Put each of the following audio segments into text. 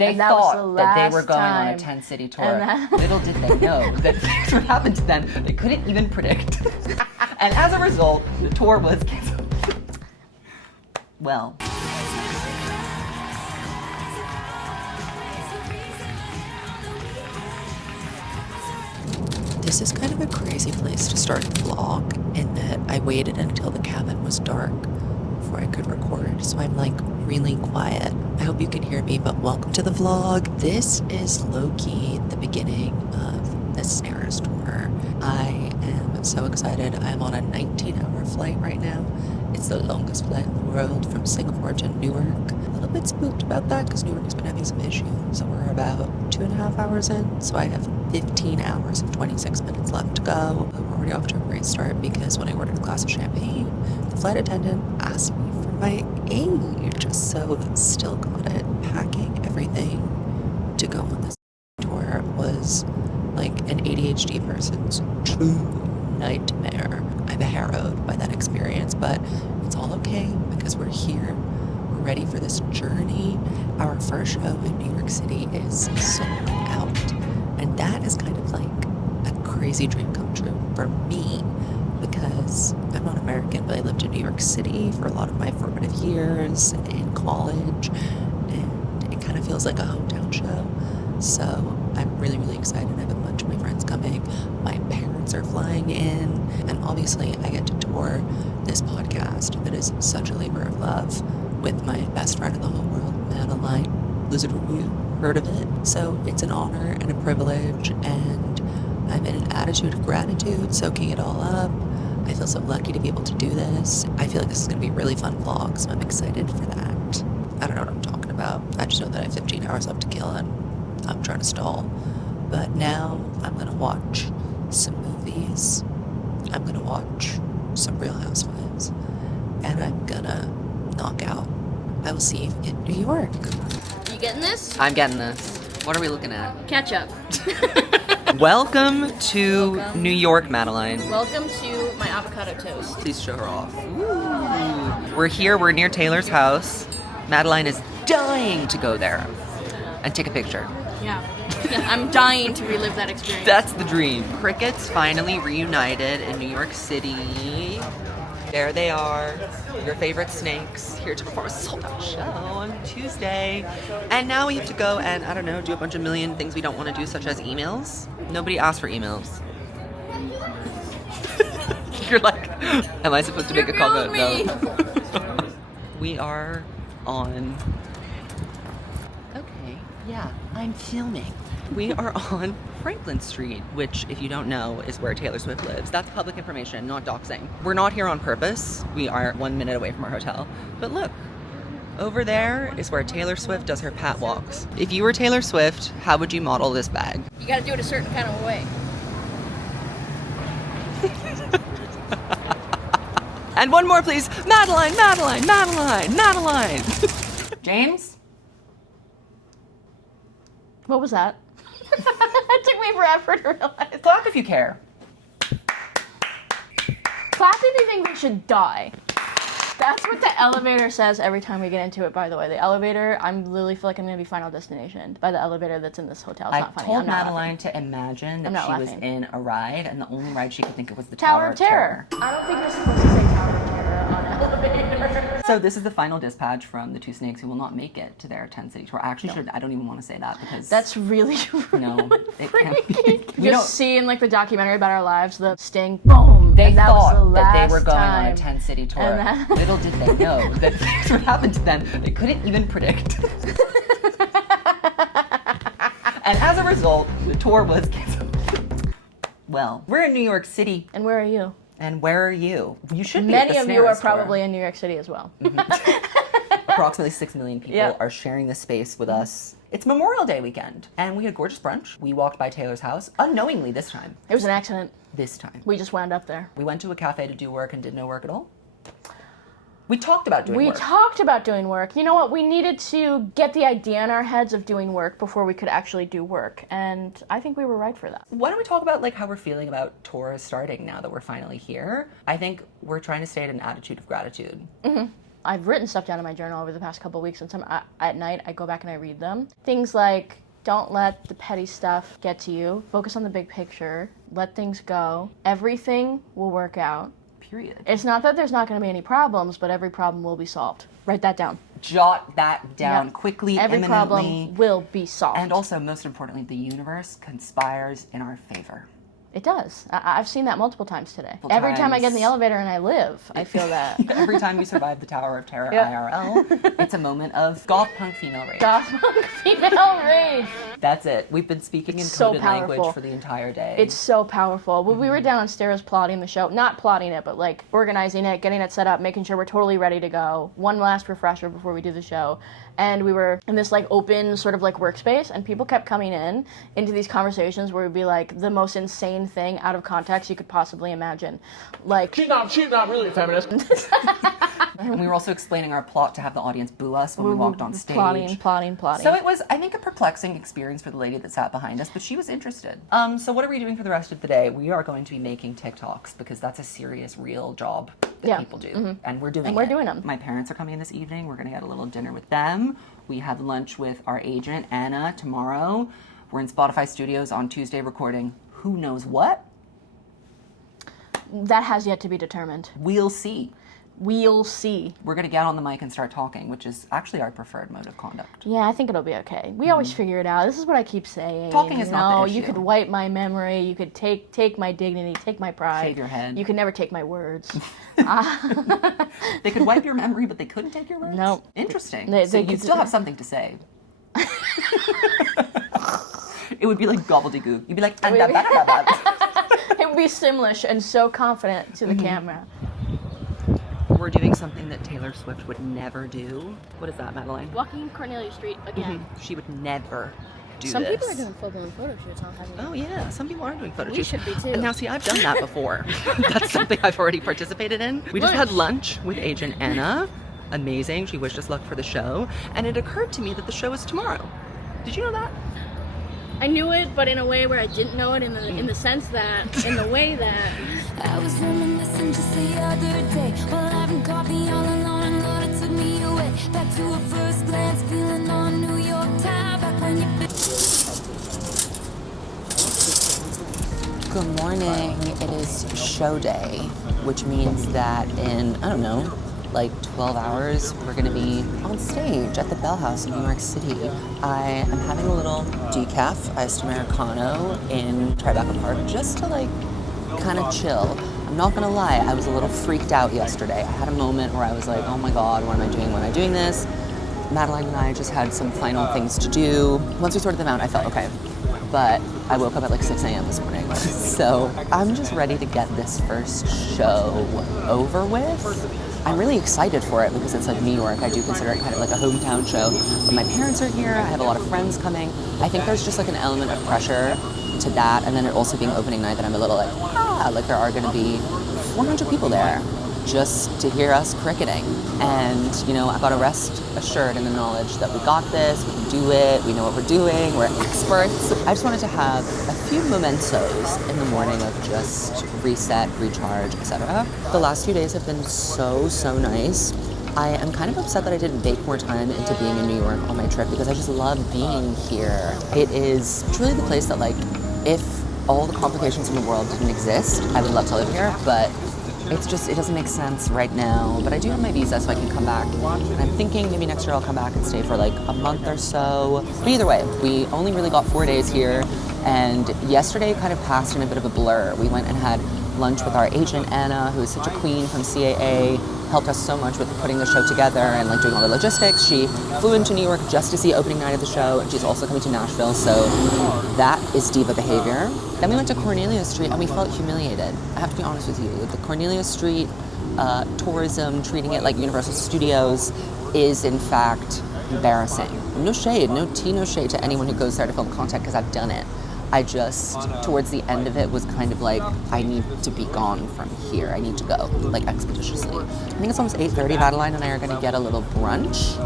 They thought that they were going on a 10-city tour. Little did they know that things would happen to them they couldn't even predict. And as a result, the tour was canceled. Well. This is kind of a crazy place to start the vlog in that I waited until the cabin was dark before I could record, so I'm like really quiet. I hope you can hear me, but welcome to the vlog. This is low-key the beginning of the SNERAS Tour. I am so excited. I'm on a 19-hour flight right now. It's the longest flight in the world from Singapore to Newark. A little bit spooked about that because Newark has been having some issues. So we're about 2.5 hours in, so I have 15 hours and 26 minutes left to go. But we're already off to a great start because when I ordered a glass of champagne, the flight attendant asked me for my age. So still got it. Packing everything to go on this tour was like an ADHD person's true nightmare. I'm harrowed by that experience, but it's all okay because we're here. We're ready for this journey. Our first show in New York City is sold out. And that is kind of like a crazy dream come true for me because I'm not American, but I lived in New York City for a lot of my formative years in college, and it kind of feels like a hometown show. So I'm really, really excited. I have a bunch of my friends coming. My parents are flying in, and obviously I get to tour this podcast that is such a labor of love with my best friend in the whole world, MADELINE. Lizard Review, heard of it. So it's an honor and a privilege, and I'm in an attitude of gratitude, soaking it all up. I feel so lucky to be able to do this. I feel like this is going to be a really fun vlog, so I'm excited for that. I don't know what I'm talking about. I just know that I have 15 hours left to kill, and I'm trying to stall. But now I'm going to watch some movies. I'm going to watch some Real Housewives, and I'm going to knock out. I will see you in New York. Getting this? I'm getting this. What are we looking at? Ketchup. Welcome to New York, Madeline. Welcome to my avocado toast. Please show her off. Ooh. We're here, we're near Taylor's house. Madeline is dying to go there and take a picture. Yeah, I'm dying to relive that experience. That's the dream. Crickets finally reunited in New York City. There they are, your favorite snakes, here to perform a sold-out show on Tuesday. And now we have to go and, I don't know, do a bunch of million things we don't want to do, such as emails. Nobody asked for emails. You're like, am I supposed to make a comment? No. We are on... Okay, yeah, I'm filming. We are on Franklin Street, which, if you don't know, is where Taylor Swift lives. That's public information, not doxing. We're not here on purpose. We are 1 minute away from our hotel. But look, over there is where Taylor Swift does her pat walks. If you were Taylor Swift, how would you model this bag? You gotta do it a certain kind of way. And one more, please. Madeline, Madeline, Madeline, Madeline. James? What was that? It took me forever to realize. Clap if you care. Clap if you think we should die. That's what the elevator says every time we get into it, by the way. The elevator, I literally feel like I'm going to be Final Destination by the elevator that's in this hotel. It's not funny. I told Madeline to imagine that she was in a ride, and the only ride she could think of was the Tower of Terror. I don't think you're supposed to say Tower of Terror on an elevator. So this is the final dispatch from the two snakes who will not make it to their 10-city tour. Actually, I don't even want to say that because... That's really, no, it can't be. Just seeing like the documentary about our lives, the sting, boom. They thought the that they were going on a 10-city tour. Little did they know that things would happen to them they couldn't even predict. And as a result, the tour was canceled. Well, we're in New York City. And where are you? And where are you? You should be Many at the of you are SNERAS probably Tour. in New York City as well. Approximately 6 million people are sharing this space with us. It's Memorial Day weekend, and we had gorgeous brunch. We walked by Taylor's house, unknowingly this time. It was an accident. This time. We just wound up there. We went to a cafe to do work and did no work at all. We talked about doing work. We talked about doing work. You know what? We needed to get the idea in our heads of doing work before we could actually do work. And I think we were right for that. Why don't we talk about like how we're feeling about tours starting now that we're finally here? I think we're trying to stay at an attitude of gratitude. Mm-hmm. I've written stuff down in my journal over the past couple of weeks, and at night I go back and I read them. Things like, don't let the petty stuff get to you. Focus on the big picture. Let things go. Everything will work out. Period. It's not that there's not going to be any problems, but every problem will be solved. Write that down. Jot that down Yep. quickly, Every imminently. problem will be solved. And also, most importantly, the universe conspires in our favor. It does. I've seen that multiple times today. Multiple Every time I get in the times. elevator and I live, I feel that. Every time we survive the Tower of Terror Yep. IRL, it's a moment of goth punk female rage. Goth punk female rage. That's it. We've been speaking in so coded language powerful. for the entire day. It's so powerful. When we were downstairs plotting the show, not plotting it, but like organizing it, getting it set up, making sure we're totally ready to go. One last refresher before we do the show. And we were in this like open sort of like workspace, and people kept coming into these conversations where it would be like the most insane thing out of context you could possibly imagine. Like, She's not really a feminist. And we were also explaining our plot to have the audience boo us when we walked on stage. Plotting. So it was, I think, a perplexing experience for the lady that sat behind us, but she was interested. So what are we doing for the rest of the day? We are going to be making TikToks because that's a serious, real job that people do. And we're doing And we're it. doing them. My parents are coming in this evening. We're going to get a little dinner with them. We have lunch with our agent, Anna, tomorrow. We're in Spotify Studios on Tuesday recording who knows what. that has yet to be determined. We'll see. We'll see. We're going to get on the mic and start talking, which is actually our preferred mode of conduct. Yeah, I think it'll be okay. We always figure it out. This is what I keep saying. Talking is not the you issue. could wipe my memory. You could take my dignity, take my pride. Shave your head. You could never take my words. They could wipe your memory, but they couldn't take your words? No. Interesting. They So could- you'd still have something to say. It would be like gobbledygook. You'd be like, would be- "Andabadabad." It would be Simlish and so confident to the Mm-hmm. camera. We're doing something that Taylor Swift would never do. What is that, Madeline? Walking Cornelia Street again. She would never do Some this. people are doing full-blown photo shoots on having. Oh yeah, some people are doing photo We shoots. should be, too. And now see, I've done that before. That's something I've already participated in. We just had lunch with agent Anna. Amazing. She wished us luck for the show. And it occurred to me that the show is tomorrow. Did you know that? I knew it, but in a way where I didn't know it. In the sense that, in the way that. I was reminiscing just the other day while having coffee all alone, and Lord, it took me away back to a first glance feeling on New York time back when you. Good morning. It is show day, which means that in, I don't know, like 12 hours, we're gonna be on stage at the Bell House in New York City. I am having a little decaf iced Americano in Tribeca Park just to like kind of chill. I'm not gonna lie, I was a little freaked out yesterday. I had a moment where I was like, oh my God, what am I doing? Why am I doing this? Madeline and I just had some final things to do. Once we sorted them out, I felt okay. But I woke up at like 6 a.m. this morning. So I'm just ready to get this first show over with. I'm really excited for it because it's like New York. I do consider it kind of like a hometown show. But my parents are here. I have a lot of friends coming. I think there's just like an element of pressure to that. And then it also being opening night that I'm a little like there are going to be 400 people there just to hear us cricketing. And, you know, I got to rest assured in the knowledge that we got this, we can do it, we know what we're doing, we're experts. I just wanted to have a few mementos in the morning of just reset, recharge, etc. The last few days have been so nice. I am kind of upset that I didn't bake more time into being in New York on my trip because I just love being here. It is truly the place that, like, if all the complications in the world didn't exist, I would love to live here, but it's just, it doesn't make sense right now. But I do have my visa, so I can come back. And I'm thinking maybe next year I'll come back and stay for like a month or so. But either way, we only really got 4 days here. And yesterday kind of passed in a bit of a blur. We went and had lunch with our agent, Anna, who is such a queen from CAA, helped us so much with putting the show together and like doing all the logistics. She flew into New York just to see opening night of the show, and she's also coming to Nashville, so that is diva behavior. Then we went to Cornelia Street and we felt humiliated. I have to be honest with you. The Cornelia Street tourism, treating it like Universal Studios, is in fact embarrassing. No shade, no tea, no shade to anyone who goes there to film content, because I've done it. I just, towards the end of it, was kind of like, I need to be gone from here. I need to go, like, expeditiously. I think it's almost 8:30. Madeline and I are going to get a little brunch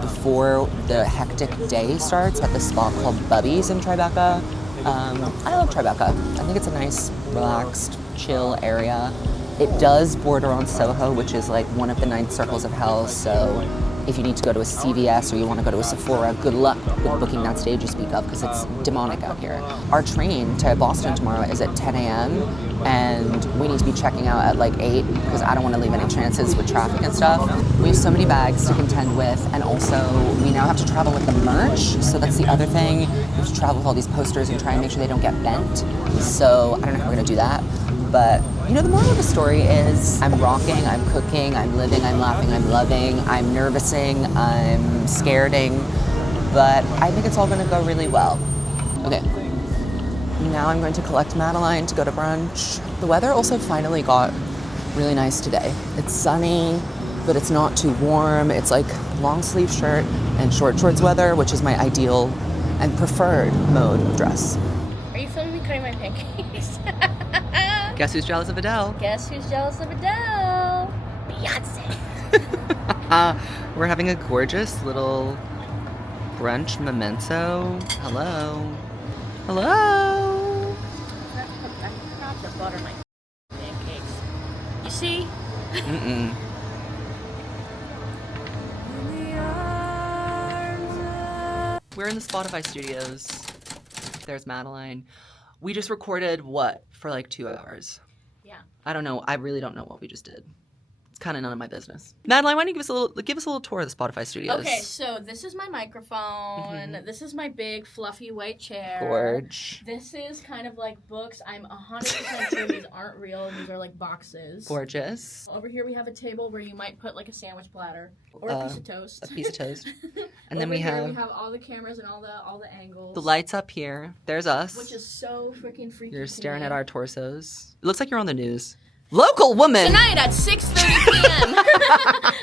before the hectic day starts at this spot called Bubby's in Tribeca. I love Tribeca. I think it's a nice, relaxed, chill area. It does border on Soho, which is like one of the 9 circles of hell, so if you need to go to a CVS or you want to go to a Sephora, good luck with booking that stage you speak of, because it's demonic out here. Our train to Boston tomorrow is at 10 a.m. and we need to be checking out at like 8 because I don't want to leave any chances with traffic and stuff. We have so many bags to contend with, and also we now have to travel with the merch, so that's the other thing. We have to travel with all these posters and try and make sure they don't get bent. So I don't know how we're going to do that. But, you know, the moral of the story is I'm rocking, I'm cooking, I'm living, I'm laughing, I'm loving, I'm nervousing, I'm scareding, but I think it's all gonna go really well. Okay, now I'm going to collect Madeline to go to brunch. The weather also finally got really nice today. It's sunny, but it's not too warm. It's like long sleeve shirt and short shorts weather, which is my ideal and preferred mode of dress. Are you filming me cutting my pancakes? Guess who's jealous of Adele? Guess who's jealous of Adele? Beyonce. We're having a gorgeous little brunch memento. Hello. Hello. I forgot to butter my pancakes. You see? Mm-mm. We're in the Spotify studios. There's Madeline. We just recorded what for like 2 hours? Yeah. I don't know. I really don't know what we just did. It's kind of none of my business. Madeline, why don't you give us a little tour of the Spotify studios? Okay, so this is my microphone. This is my big fluffy white chair. Gorge. This is kind of like books. I'm 100% sure these aren't real. These are like boxes. Gorgeous. Over here we have a table where you might put like a sandwich platter or a piece of toast. A piece of toast. And then Over we here have we have all the cameras and all the angles. the lights up here. There's us. Which is so freaking freaky. You're to staring me. at our torsos. It looks like you're on the news. Local woman. Tonight at 6:30 p.m.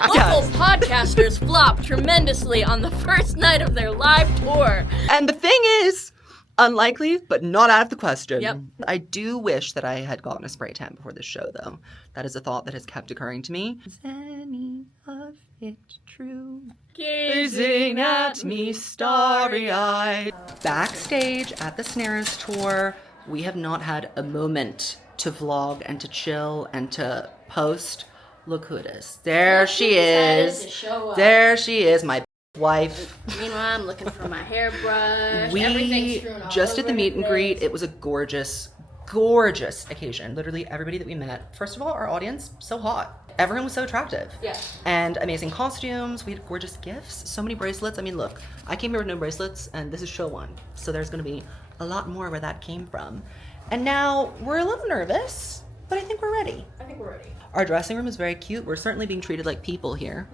Local podcasters flop tremendously on the first night of their live tour. And the thing is, unlikely, but not out of the question. Yep. I do wish that I had gotten a spray tan before this show, though. That is a thought that has kept occurring to me. Is any of it true? Gazing at me starry-eyed. Backstage at the SNERAS Tour, we have not had a moment to vlog and to chill and to post. Look who it is. There she is. There she is, my wife. Meanwhile, I'm looking for my hairbrush. We Everything's strewn all just did the over meet and place. greet. It was a gorgeous, gorgeous occasion. Literally everybody that we met. First of all, our audience, so hot. Everyone was so attractive. Yeah. And amazing costumes. We had gorgeous gifts. So many bracelets. I mean, look, I came here with no bracelets, and this is show one. So there's going to be a lot more where that came from. And now we're a little nervous, but I think we're ready. I think we're ready. Our dressing room is very cute. We're certainly being treated like people here.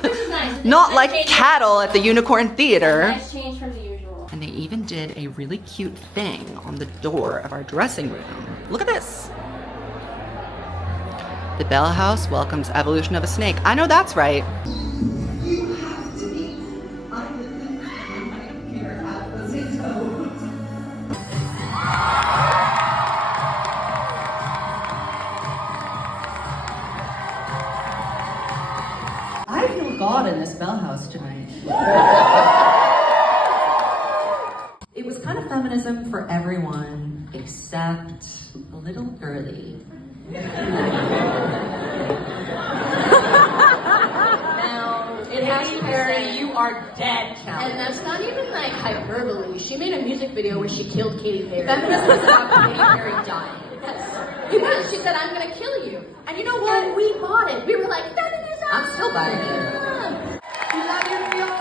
This is nice. Not Nice like change. cattle at the Unicorn Theater. Nice change from the usual. And they even did a really cute thing on the door of our dressing room. Look at this. The Bell House welcomes evolution of a snake. I know that's right. You have to be. I would care at the toes. I feel God in this Bell House tonight. It was kind of feminism for everyone except a little girly. Now, it has to be said, you are dead, Callie. And that's not even like hyperbole. She made a music video where she killed Katy Perry. Feminism is about Katy Perry dying. Yes. You did. She said, I'm gonna kill you. And you know what? We bought it. We were like, feminism! I'm still buying it. We love you, New York!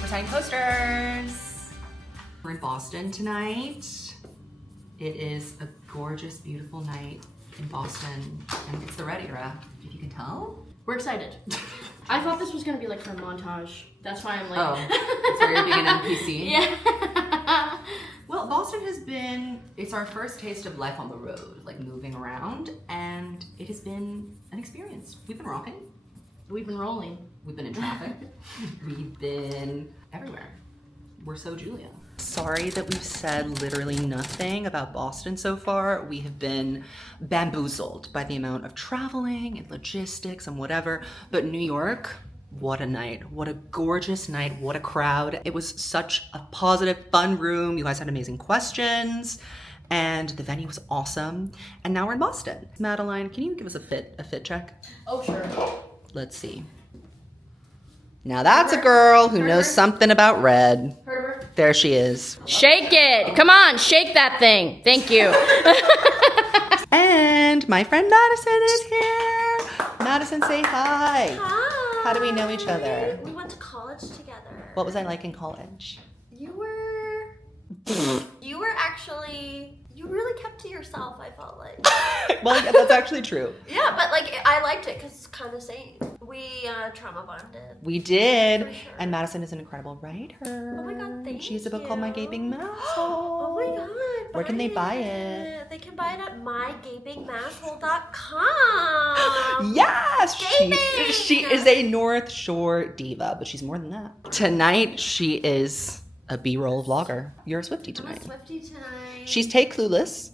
We're signing posters. We're in Boston tonight. It is a gorgeous, beautiful night in Boston, and it's the Red era, if you can tell. We're excited. I thought this was gonna be like for a montage. That's why I'm like. Oh, so you're being an NPC? Yeah. Well, Boston has been, it's our first taste of life on the road, like moving around, and it has been an experience. We've been rocking. We've been rolling. We've been in traffic. We've been everywhere. We're so Julia. Sorry that we've said literally nothing about Boston so far. We have been bamboozled by the amount of traveling and logistics and whatever. But New York, what a night. What a gorgeous night. What a crowd. It was such a positive, fun room. You guys had amazing questions. And the venue was awesome. And now we're in Boston. Madeline, can you give us a fit check? Oh, sure. Let's see. Now that's a girl who knows something about red. There she is. Shake it. Come on, shake that thing. Thank you. And my friend Madison is here. Madison, say hi. Hi. How do we know each other? We went to college together. What was I like in college? You were actually, you really kept to yourself, I felt like. Well, yeah, that's actually true. Yeah, but like, I liked it because it's kind of same. We trauma bonded. We did. For sure. And Madison is an incredible writer. Oh my god, thank you. She has a book called My Gaping Masshole. Oh my god. Where can they buy it? They can buy it at mygapingmasshole.com. Yes! Gaping! She is a North Shore diva, but she's more than that. Tonight, she is a B-roll vlogger. You're a Swiftie I'm a tonight. Swiftie tonight. She's Take Clueless.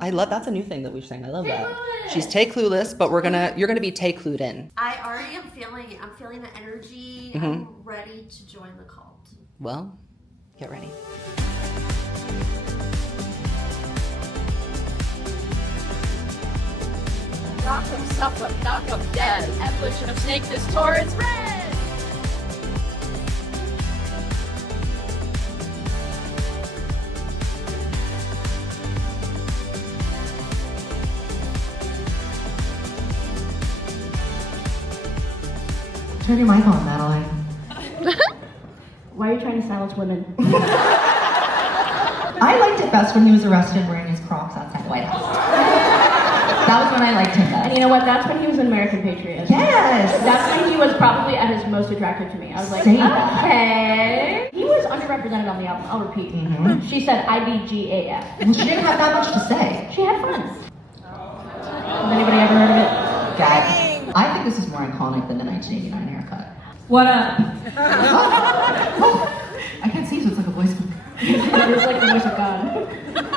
I love, that's a new thing that we're saying. I love that. She's Take Clueless, but you're gonna be Take Clued in. I already am feeling it. I'm feeling the energy. Mm-hmm. I'm ready to join the cult. Well, get ready. Knock them stuff up, knock them dead. Evolution of snake, this tour is red. Turn your mic on, Madeline. Why are you trying to silence women? I liked it best when he was arrested wearing his Crocs outside the White House. That was when I liked him best. And you know what? That's when he was an American patriot. Yes! That's when he was probably at his most attractive to me. I was like, Say that. okay. He was underrepresented on the album. I'll repeat. She said IBGAF. Well, she didn't have that much to say. She had friends. Has anybody ever heard of it? Guys, I think this is more iconic than the 1989 haircut. What up? I can't see, so it's like a voice book. It was like the voice of God.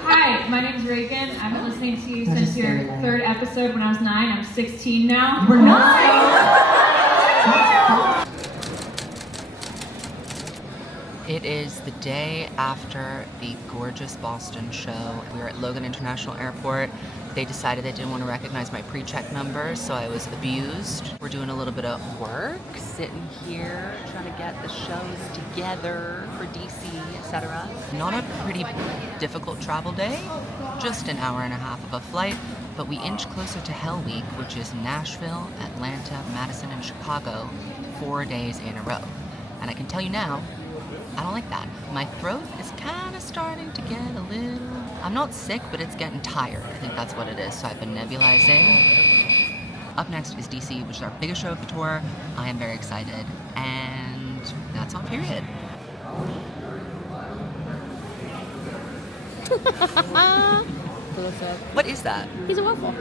Hi, my name's Reagan. I've been listening to you That since is your very lame. third episode when I was 9. I'm 16 now. We're not. It is the day after the gorgeous Boston show. We were at Logan International Airport. They decided they didn't want to recognize my pre-check number, so I was abused. We're doing a little bit of work, sitting here, trying to get the shows together for DC, etc. Not a pretty difficult travel day, just an hour and a half of a flight, but we inch closer to Hell Week, which is Nashville, Atlanta, Madison, and Chicago, 4 days in a row. And I can tell you now, I don't like that. My throat is kind of starting to get a little... I'm not sick, but it's getting tired. I think that's what it is. So I've been nebulizing. Up next is DC, which is our biggest show of the tour. I am very excited. And that's on period. What is that? He's a waffle.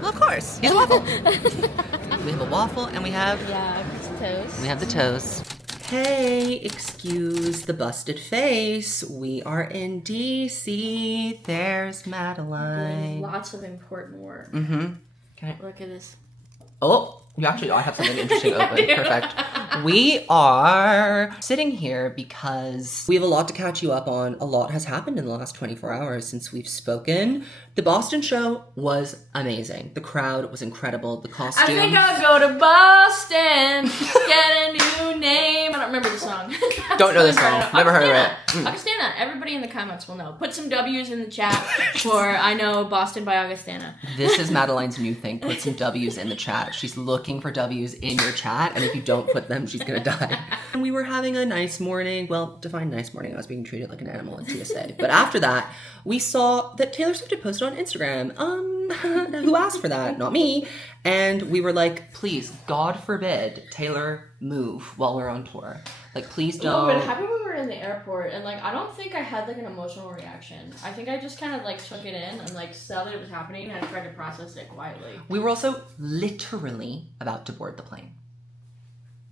Well, of course. He's a waffle. We have a waffle and we have... Yeah, it's toast. We have the toast. Hey, excuse the busted face. We are in DC. There's Madeline. Lots of important work. Mm-hmm. Look at this. Oh, I have something interesting open. Perfect. We are sitting here because we have a lot to catch you up on. A lot has happened in the last 24 hours since we've spoken. The Boston show was amazing. The crowd was incredible. The costumes. I think I'll go to Boston, get a new name. I don't remember the song. Don't know this song. Never heard of it. Augustana. Everybody in the comments will know. Put some W's in the chat for I know Boston by Augustana. This is Madeline's new thing. Put some W's in the chat. She's looking for W's in your chat, and if you don't put them, she's gonna die. And we were having a nice morning. Well, define nice morning. I was being treated like an animal in TSA. But after that, we saw that Taylor Swift had posted on Instagram. Who asked for that? Not me. And we were like, please, God forbid, Taylor move while we're on tour. Like, please don't. Oh, it happened when we were in the airport, and like I don't think I had like an emotional reaction. I think I just kind of like took it in and like saw that it was happening, and I tried to process it quietly. We were also literally about to board the plane.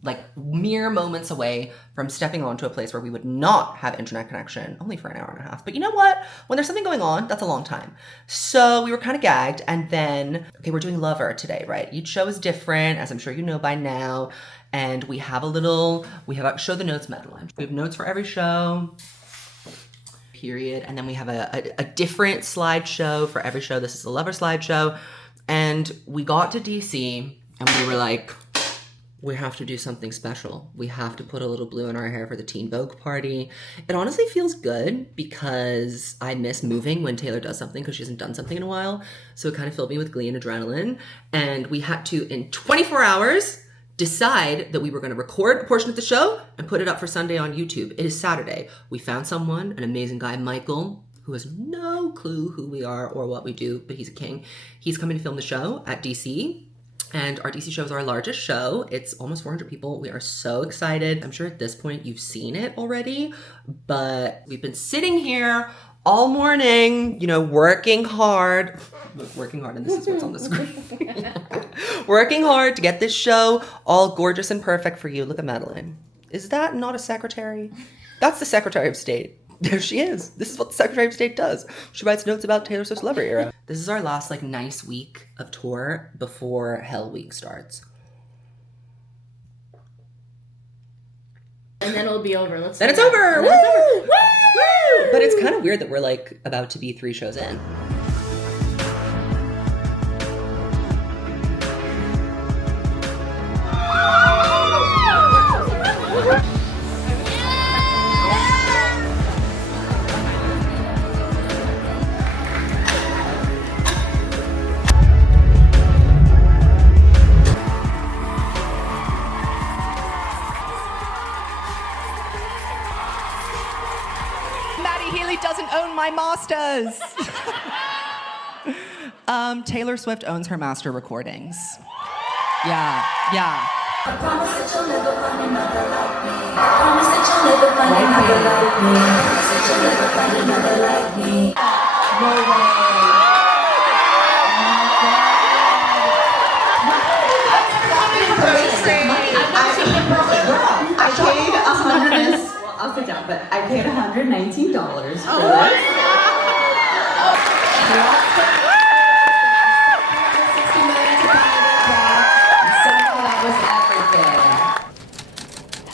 Like mere moments away from stepping onto a place where we would not have internet connection, only for an hour and a half. But you know what? When there's something going on, that's a long time. So we were kind of gagged. And then, okay, we're doing Lover today, right? Each show is different, as I'm sure you know by now. And we have show the notes, Madeline. We have notes for every show, period. And then we have a different slideshow for every show. This is the Lover slideshow. And we got to DC and we were like, we have to do something special. We have to put a little blue in our hair for the Teen Vogue party. It honestly feels good because I miss moving when Taylor does something because she hasn't done something in a while. So it kind of filled me with glee and adrenaline. And we had to, in 24 hours, decide that we were going to record a portion of the show and put it up for Sunday on YouTube. It is Saturday. We found someone, an amazing guy, Michael, who has no clue who we are or what we do, but he's a king. He's coming to film the show at DC. And our DC show is our largest show. It's almost 400 people. We are so excited. I'm sure at this point you've seen it already, but we've been sitting here all morning, you know, working hard. Working hard, and this is what's on the screen. Working hard to get this show all gorgeous and perfect for you. Look at Madeline. Is that not a secretary? That's the Secretary of State. There she is. This is what the Secretary of State does. She writes notes about Taylor Swift's Lover era. This is our last like nice week of tour before Hell Week starts. And then it'll be over. Then it's over. Woo! Woo! But it's kind of weird that we're like about to be 3 shows in. Doesn't own my masters. Taylor Swift owns her master recordings. Yeah. I promise that you'll never find another like me. I promise that you'll never find another like me. I promise that you'll never find another like me. No way. I paid $100. I'll sit down, but I paid $119 for this.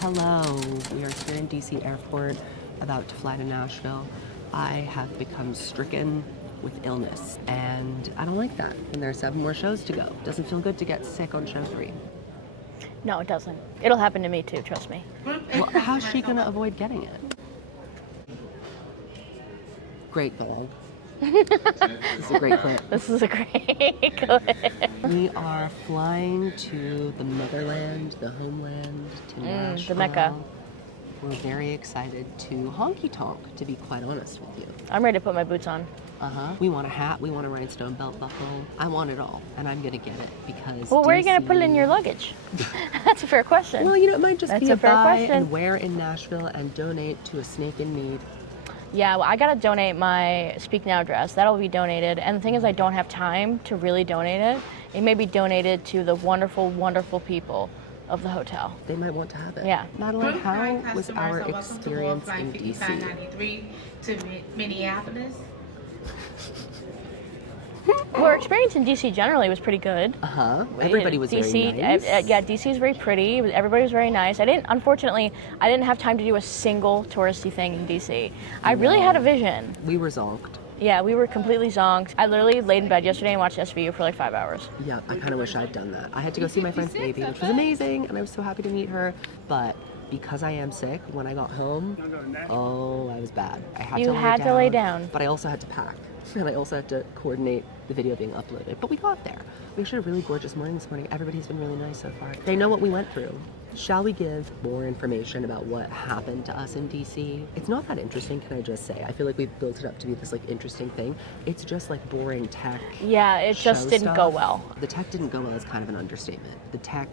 Hello, we are here in DC Airport, about to fly to Nashville. I have become stricken with illness, and I don't like that. And there are 7 more shows to go. Doesn't feel good to get sick on show 3. No, it doesn't. It'll happen to me too, trust me. Well, how's she gonna avoid getting it? Great goal. This is a great clip. This is a great clip. We are flying to the motherland, the homeland, to Nashville. The Mecca. We're very excited to honky tonk, to be quite honest with you. I'm ready to put my boots on. We want a hat, we want a rhinestone belt buckle. I want it all, and I'm gonna get it because Well, where are you gonna put it in your luggage? That's a fair question. Well, you know, it might just be a fair buy question. and wear in Nashville and donate to a snake in need. Yeah, well, I gotta donate my Speak Now dress. That'll be donated. And the thing is, I don't have time to really donate it. It may be donated to the wonderful, wonderful people of the hotel. They might want to have it. Yeah. Madeline, how was our experience in DC? 5593 to Minneapolis. Well, our experience in DC generally was pretty good. Everybody was DC, very nice. Yeah, DC is very pretty. Everybody was very nice. Unfortunately, I didn't have time to do a single touristy thing in DC. I really had a vision. We were zonked. Yeah, we were completely zonked. I literally laid in bed yesterday and watched SVU for like 5 hours. Yeah, I kind of wish I'd done that. I had to go see my friend's baby, which was amazing, and I was so happy to meet her. But because I am sick, when I got home, I was bad. I had to lay down, but I also had to pack, and I also had to coordinate the video being uploaded. But we got there. We actually had a really gorgeous morning this morning. Everybody's been really nice so far. They know what we went through. Shall we give more information about what happened to us in DC? It's not that interesting, can I just say? I feel like we've built it up to be this like interesting thing. It's just like boring tech. Yeah, it just didn't go well. The tech didn't go well is kind of an understatement. The tech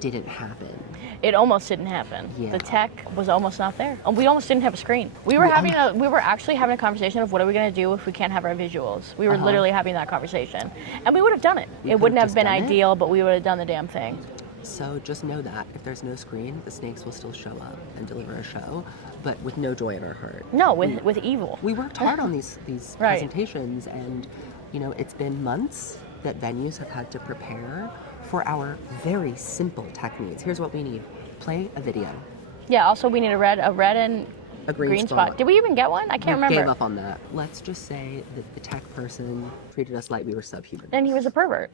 didn't happen. It almost didn't happen. Yeah. The tech was almost not there. We almost didn't have a screen. We were actually having a conversation of what are we going to do if we can't have our visuals. We were literally having that conversation. And we would have done it. It wouldn't have been ideal, but we would have done the damn thing. So just know that if there's no screen, the snakes will still show up and deliver a show, but with no joy in our heart. No, with evil. We worked hard on these presentations, and you know, it's been months that venues have had to prepare for our very simple tech needs. Here's what we need. Play a video. Yeah, also we need a red and a green spot. Did we even get one? I can't remember. We gave up on that. Let's just say that the tech person treated us like we were subhuman. And he was a pervert.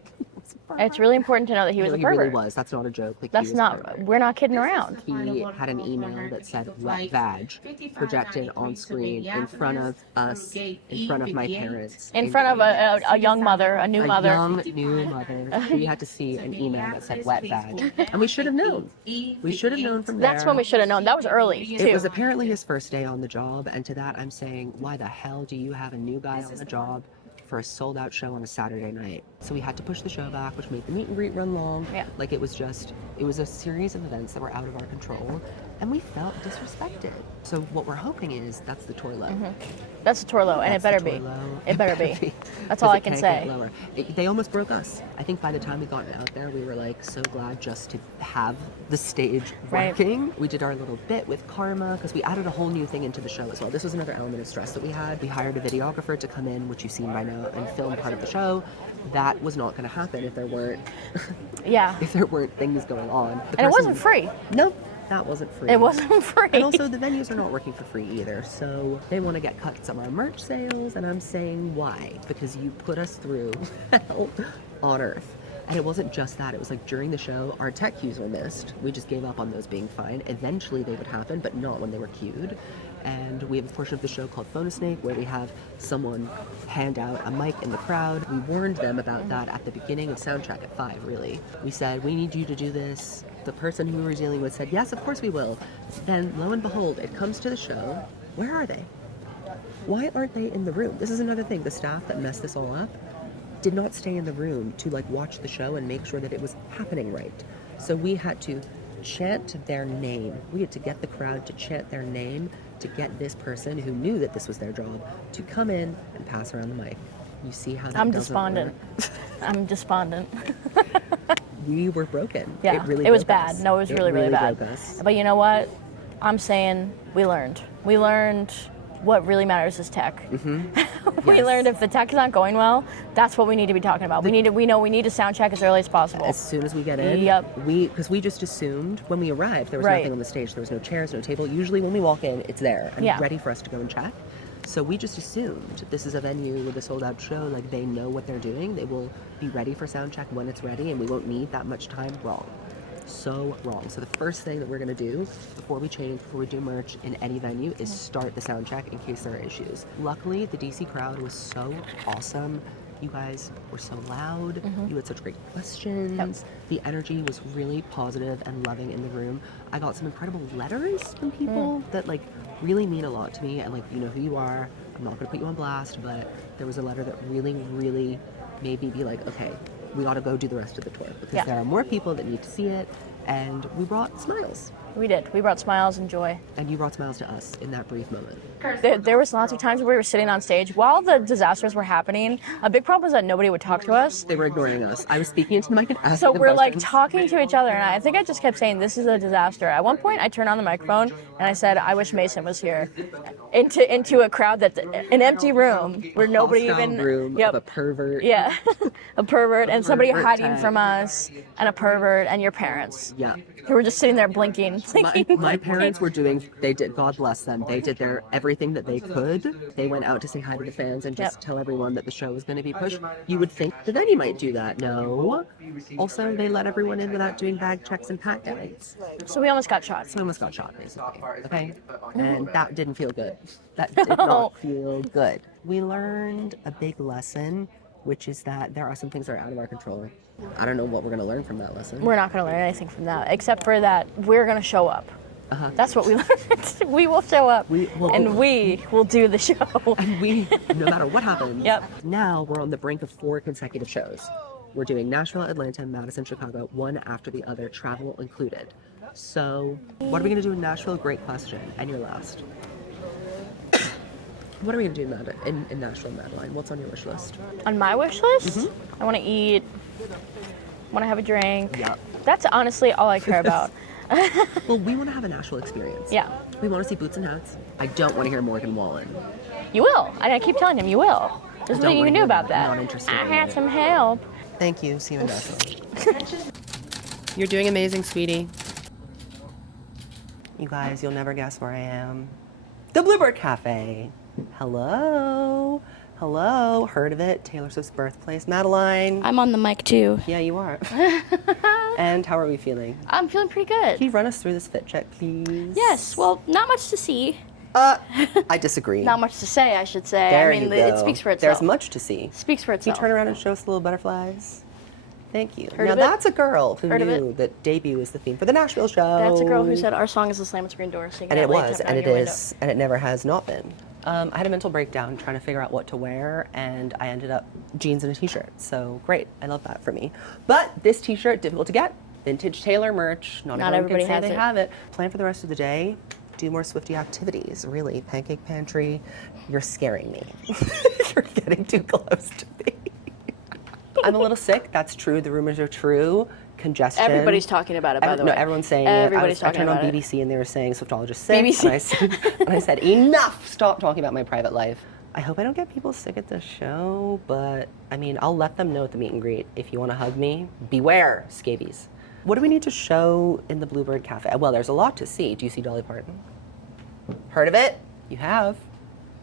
It's really important to know that he was a pervert. He really was. That's not a joke. Like, that's not. We're not kidding around. He had an email that said "wet vag" projected on screen in front of us, in front of my parents, in front of a young mother, a new mother. A young new mother. We had to see an email that said "wet vag," and we should have known. We should have known from there. That's when we should have known. That was early too. It was apparently his first day on the job, and to that I'm saying, why the hell do you have a new guy on the job for a sold-out show on a Saturday night? So we had to push the show back, which made the meet and greet run long. Yeah. Like it was a series of events that were out of our control, and we felt disrespected. So what we're hoping is that's the tour low. Mm-hmm. That's the tour low, and it better be. It better be. That's all I can say. They almost broke us. I think by the time we got out there, we were like so glad just to have the stage working. We did our little bit with Karma because we added a whole new thing into the show as well. This was another element of stress that we had. We hired a videographer to come in, which you've seen by now, and film part of the show. That was not going to happen if there weren't if there weren't things going on. And it wasn't free. Nope. That wasn't free. It wasn't free. And also the venues are not working for free either. So they want to get cuts on our merch sales, and I'm saying why? Because you put us through hell on earth. And it wasn't just that. It was like during the show, our tech cues were missed. We just gave up on those being fine. Eventually they would happen, but not when they were cued. And we have a portion of the show called Phone a Snake where we have someone hand out a mic in the crowd. We warned them about that at the beginning of soundcheck at 5, really. We said, we need you to do this. The person who we were dealing with said, yes, of course we will. Then, lo and behold, it comes to the show. Where are they? Why aren't they in the room? This is another thing. The staff that messed this all up did not stay in the room to like watch the show and make sure that it was happening right. So we had to chant their name. We had to get the crowd to chant their name to get this person who knew that this was their job to come in and pass around the mic. You see how that I'm despondent. I'm despondent. We were broken. Yeah, it was bad. No, it was really, really bad. But you know what? I'm saying we learned. We learned what really matters is tech. Mm-hmm. We learned if the tech is not going well, that's what we need to be talking about. We need to sound check as early as possible. As soon as we get in. Yep. Because we just assumed when we arrived there was nothing on the stage. There was no chairs, no table. Usually when we walk in, it's there and ready for us to go and check. So we just assumed this is a venue with a sold-out show. Like they know what they're doing. They will be ready for sound check when it's ready, and we won't need that much time. Wrong. So wrong. So the first thing that we're gonna do before we change, before we do merch in any venue is start the sound check in case there are issues. Luckily, the DC crowd was so awesome. You guys were so loud. You had such great questions. The energy was really positive and loving in the room. I got some incredible letters from people that like really mean a lot to me, and like, you know who you are. I'm not gonna put you on blast, but there was a letter that really, really made me be like, okay, we got to go do the rest of the tour because there are more people that need to see it, and we brought smiles. We did. We brought smiles and joy. And you brought smiles to us in that brief moment. There was lots of times where we were sitting on stage while the disasters were happening. A big problem was that nobody would talk to us. They were ignoring us. I was speaking into the mic and asking So them we're like questions. talking to each other, and I think I just kept saying, this is a disaster. At one point, I turned on the microphone, and I said, I wish Mason was here. Into a crowd that's an empty room where nobody even... room of a pervert. Yeah, a pervert, and somebody hiding from us, and a pervert, and your parents. Yeah. Who were just sitting there blinking. My parents were God bless them, they did everything that they could. They went out to say hi to the fans and just tell everyone that the show was going to be pushed. You would think the venue might do that. No. Also, they let everyone in without doing bag checks and pat downs. So we almost got shot. Basically. Okay? And that didn't feel good. That did not feel good. We learned a big lesson which is that there are some things that are out of our control. I don't know what we're going to learn from that lesson. We're not going to learn anything from that, except for that we're going to show up. That's what we learned. We will show up, we will do the show. And we, no matter what happens. Yep. Now we're on the brink of 4 consecutive shows. We're doing Nashville, Atlanta, Madison, Chicago, one after the other, travel included. So, what are we going to do in Nashville? Great question. And you're last. What are we going to do in Nashville, Madeline? What's on your wish list? On my wish list? I want to eat, want to have a drink. Yep. That's honestly all I care about. Well, we want to have a Nashville experience. Yeah. We want to see Boots and Hats. I don't want to hear Morgan Wallen. You will. I keep telling him you will. There's nothing you can do about that. I'm not interested. I had some help. Thank you. See you in Nashville. You're doing amazing, sweetie. You guys, you'll never guess where I am. The Bluebird Cafe. Hello. Hello. Heard of it? Taylor Swift's birthplace. Madeline. I'm on the mic too. Yeah, you are. And how are we feeling? I'm feeling pretty good. Can you run us through this fit check, please? Yes. Well, not much to see. I disagree. Not much to say, I should say. There I mean, you go. it speaks for itself. There's much to see. Speaks for itself. Can you turn around and show us the little butterflies? Thank you. Heard now of it? that's a girl who Heard of knew that debut is the theme for the Nashville show. That's a girl who said our song is the slam screen door. And it was, and it is, and it never has not been. I had a mental breakdown trying to figure out what to wear, and I ended up jeans and a t-shirt. So great, I love that for me. But this t-shirt, difficult to get. Vintage Taylor merch. Not everybody can say they have it. Plan for the rest of the day. Do more Swiftie activities. Really, Pancake Pantry. You're scaring me. You're getting too close to me. I'm a little sick. That's true. The rumors are true. Congestion. Everybody's talking about it, by the way. No, everyone's saying Everybody's it. I turned on BBC and they were saying Swiftologist sick. BBC. And I said, enough! Stop talking about my private life. I hope I don't get people sick at the show, but I mean, I'll let them know at the meet and greet. If you want to hug me, beware, scabies. What do we need to show in the Bluebird Cafe? Well, there's a lot to see. Do you see Dolly Parton? Heard of it? You have.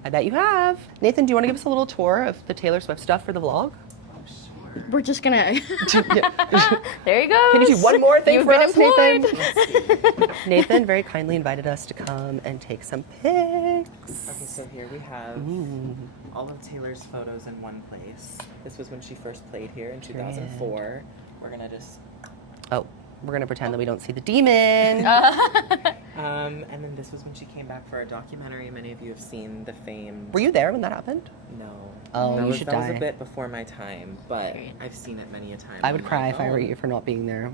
I bet you have. Nathan, do you want to give us a little tour of the Taylor Swift stuff for the vlog? We're just gonna. There you go. Can you do one more thing for us, employed. Nathan? Nathan very kindly invited us to come and take some pics. Okay, so here we have all of Taylor's photos in one place. This was when she first played here in 2004. We're gonna just. Oh, we're gonna pretend that we don't see the demon. And then this was when she came back for a documentary. Many of you have seen the famed. Were you there when that happened? No. Oh, that you was, should that die. was a bit before my time, but I've seen it many a time. I would cry if I were you for not being there.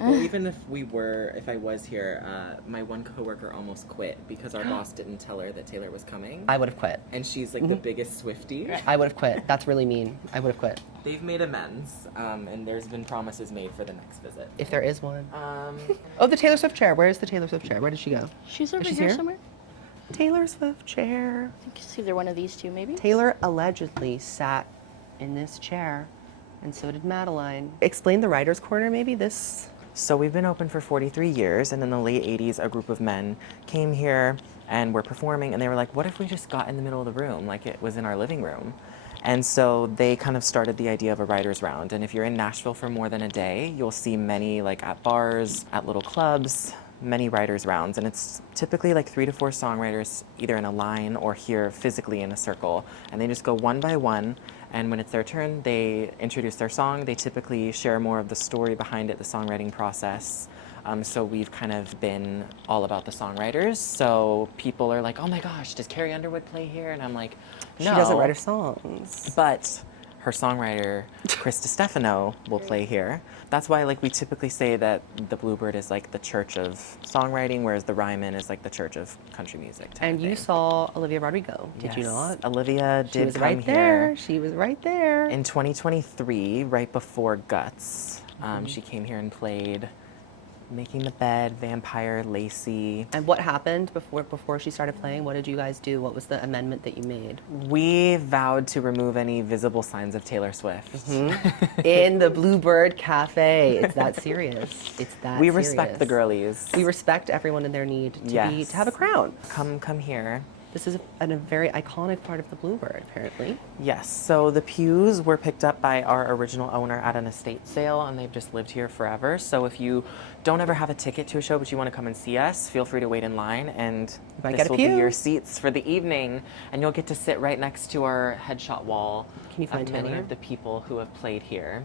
Well, even if I was here, my one coworker almost quit because our boss didn't tell her that Taylor was coming. I would have quit. And she's like the biggest Swiftie. I would have quit. That's really mean. I would have quit. They've made amends, and there's been promises made for the next visit. If there is one. Oh, the Taylor Swift chair. Where is the Taylor Swift chair? Where did she go? She's over Is she here somewhere. Taylor Swift chair. I think it's either one of these two, maybe. Taylor allegedly sat in this chair, and so did Madeline. Explain the writer's corner, maybe? This. So we've been open for 43 years, and in the late 80s, a group of men came here and were performing, and they were like, what if we just got in the middle of the room, like it was in our living room? And so they kind of started the idea of a writer's round. And if you're in Nashville for more than a day, you'll see many, like at bars, at little clubs, many writers' rounds. And it's typically like 3 to 4 songwriters, either in a line or here physically in a circle. And they just go one by one. And when it's their turn, they introduce their song. They typically share more of the story behind it, the songwriting process. So we've kind of been all about the songwriters. So people are like, oh my gosh, does Carrie Underwood play here? And I'm like, no. She doesn't write her songs. But her songwriter, Chris DiStefano, will play here. That's why like we typically say that the Bluebird is like the church of songwriting, whereas the Ryman is like the church of country music. And you saw Olivia Rodrigo, did you not? Olivia She did was come right there. here. She was right there. In 2023, right before Guts, she came here and played Making the Bed, Vampire, Lacey. And what happened before she started playing? What did you guys do? What was the amendment that you made? We vowed to remove any visible signs of Taylor Swift. In the Bluebird Cafe. It's that serious. It's that We serious. respect the girlies. We respect everyone in their need to have a crown. Come here. This is a very iconic part of the Bluebird, apparently. Yes, so the pews were picked up by our original owner at an estate sale, and they've just lived here forever. So if you don't ever have a ticket to a show, but you want to come and see us, feel free to wait in line, and this will be your seats for the evening, and you'll get to sit right next to our headshot wall. Can you find many Taylor? of the people who have played here?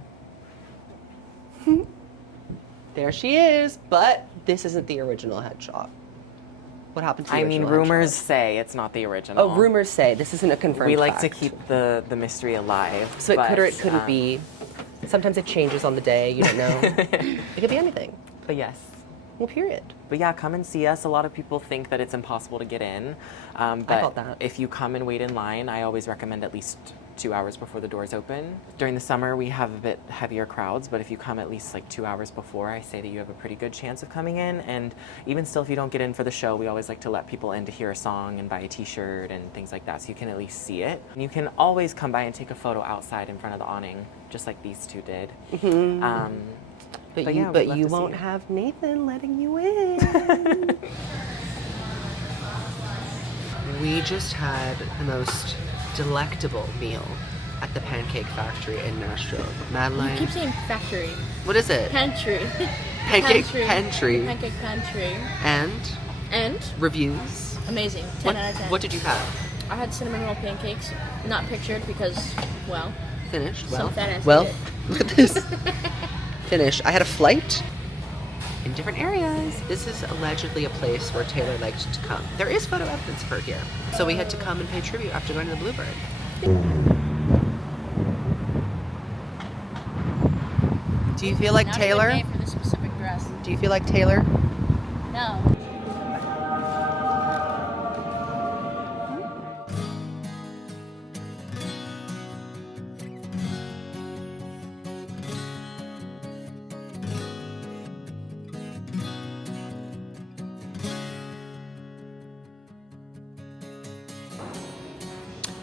There she is, but this isn't the original headshot. What happened to the original rumors headshot? say it's not the original. Oh, rumors say. This isn't a confirmed We like fact. to keep the mystery alive. So it could or it couldn't um, be. Sometimes it changes on the day, you don't know. It could be anything. But yes. Well, period. But yeah, come and see us. A lot of people think that it's impossible to get in. But felt that. if you come and wait in line, I always recommend at least 2 hours before the doors open. During the summer, we have a bit heavier crowds, but if you come at least like 2 hours before, I say that you have a pretty good chance of coming in. And even still, if you don't get in for the show, we always like to let people in to hear a song and buy a t-shirt and things like that, so you can at least see it. And you can always come by and take a photo outside in front of the awning, just like these two did. But yeah, we'd love you to see won't you. have Nathan letting you in. We just had the most delectable meal at the Pancake Factory in Nashville. Madeline. You keep saying factory. What is it? Pantry. Pancake Pantry. Pantry. Pancake pantry. And reviews. Amazing. 10 out of 10. What did you have? I had cinnamon roll pancakes, not pictured because, well, Finished. some fat ass Well, did it. look at this. Finished. I had a flight in different areas. This is allegedly a place where Taylor liked to come. There is photo evidence of her here. So we had to come and pay tribute after going to the Bluebird. Do you feel like Not Taylor? even made for this specific dress. Do you feel like Taylor? No.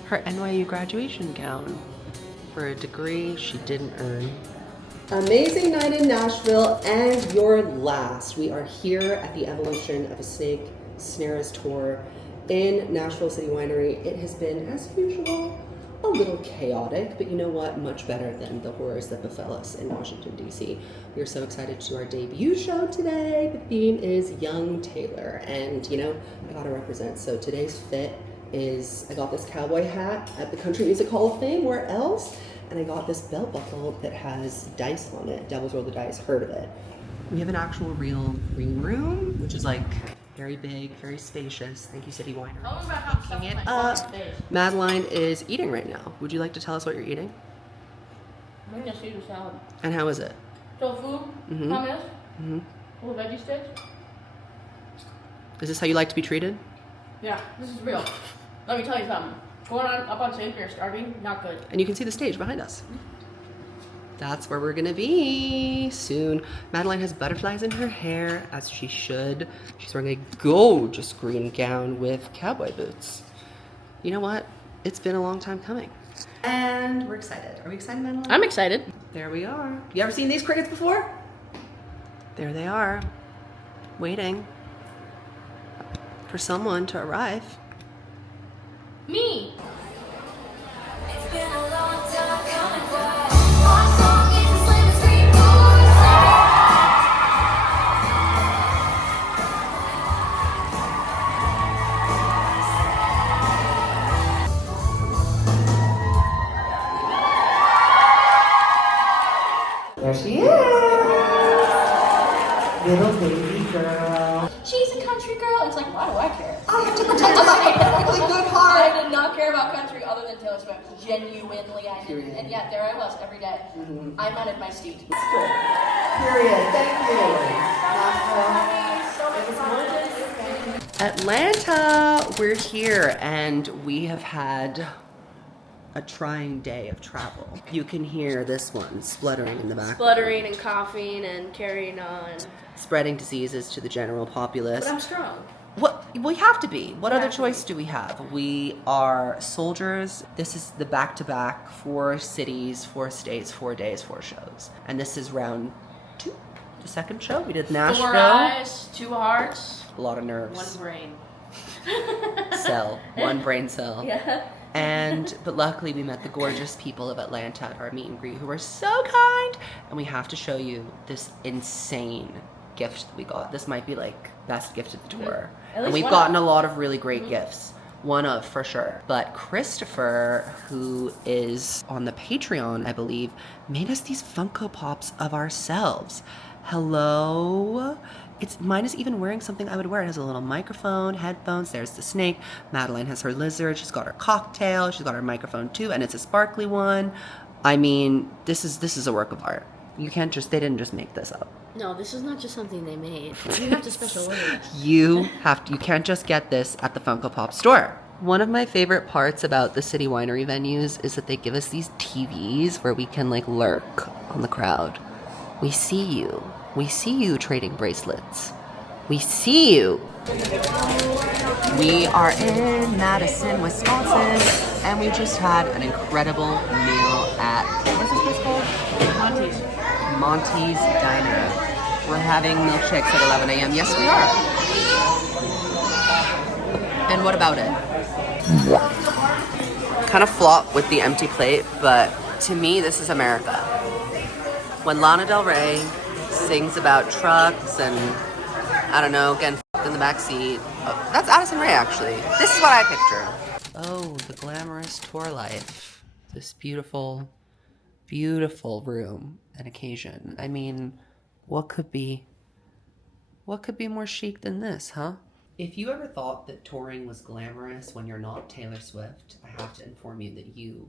Her NYU graduation gown for a degree she didn't earn. Amazing night in Nashville and your last. We are here at the evolution of a snake SNERAS Tour in Nashville City Winery. It has been, as usual, a little chaotic, but you know what? Much better than the horrors that befell us in Washington, D.C. We are so excited to do our debut show today. The theme is Young Taylor, and you know, I gotta represent. So today's fit is, I got this cowboy hat at the Country Music Hall of Fame, where else? And I got this belt buckle that has dice on it. Devil's Roll the Dice, heard of it. We have an actual real green room, which is like very big, very spacious. Thank you, City Winery. Tell me about how stuff It like up. Madeline is eating right now. Would you like to tell us what you're eating? I'm gonna Caesar salad. And how is it? Tofu, hummus, little veggie sticks. Is this how you like to be treated? Yeah, this is real. Let me tell you something. Going on up on stage, you're starving, not good. And you can see the stage behind us. That's where we're gonna be soon. Madeline has butterflies in her hair, as she should. She's wearing a gorgeous green gown with cowboy boots. You know what? It's been a long time coming. And we're excited. Are we excited, Madeline? I'm excited. There we are. You ever seen these crickets before? There they are, waiting for someone to arrive. Me! It's been a long time coming by. Our song is a slim street boy. There she is! Little baby girl. She's a country girl. It's like, why do I care? I have to pretend to have a perfectly good heart. I did not care about country other than Taylor Swift. Genuinely, I didn't. And yet, there I was every day. I mounted my steed. Period. Thank you. Atlanta, we're here, and we have had a trying day of travel. You can hear this one spluttering in the back. Spluttering and coughing and carrying on. Spreading diseases to the general populace. But I'm strong. What we have to be. What other choice do we have? We are soldiers. This is the back-to-back 4 cities, 4 states, 4 days, 4 shows. And this is round 2, the second show. We did Nashville. 4 eyes, 2 hearts, A lot of nerves. 1 brain. cell, one brain cell. Yeah. But luckily we met the gorgeous people of Atlanta at our meet and greet who were so kind. And we have to show you this insane gift that we got. This might be like best gift of the tour. And we've gotten a lot of really great gifts. One of, for sure. But Christopher, who is on the Patreon, I believe, made us these Funko Pops of ourselves. Hello? Mine is even wearing something I would wear. It has a little microphone, headphones, there's the snake. Madeline has her lizard, she's got her cocktail, she's got her microphone too, and it's a sparkly one. I mean, this is a work of art. They didn't just make this up. No, this is not just something they made. You have to special order this. You can't just get this at the Funko Pop store. One of my favorite parts about the City Winery venues is that they give us these TVs where we can like lurk on the crowd. We see you. We see you trading bracelets. We see you. We are in Madison, Wisconsin, and we just had an incredible meal at, what's this place called? Monty's Diner. We're having milkshakes at 11 a.m. Yes, we are. And what about it? Kind of flop with the empty plate, but to me, this is America. When Lana Del Rey sings about trucks and, I don't know, getting f***ed in the backseat. Oh, that's Addison Rae, actually. This is what I picture. Oh, the glamorous tour life. This beautiful, beautiful room and occasion. I mean, what could be more chic than this, huh? If you ever thought that touring was glamorous when you're not Taylor Swift, I have to inform you that you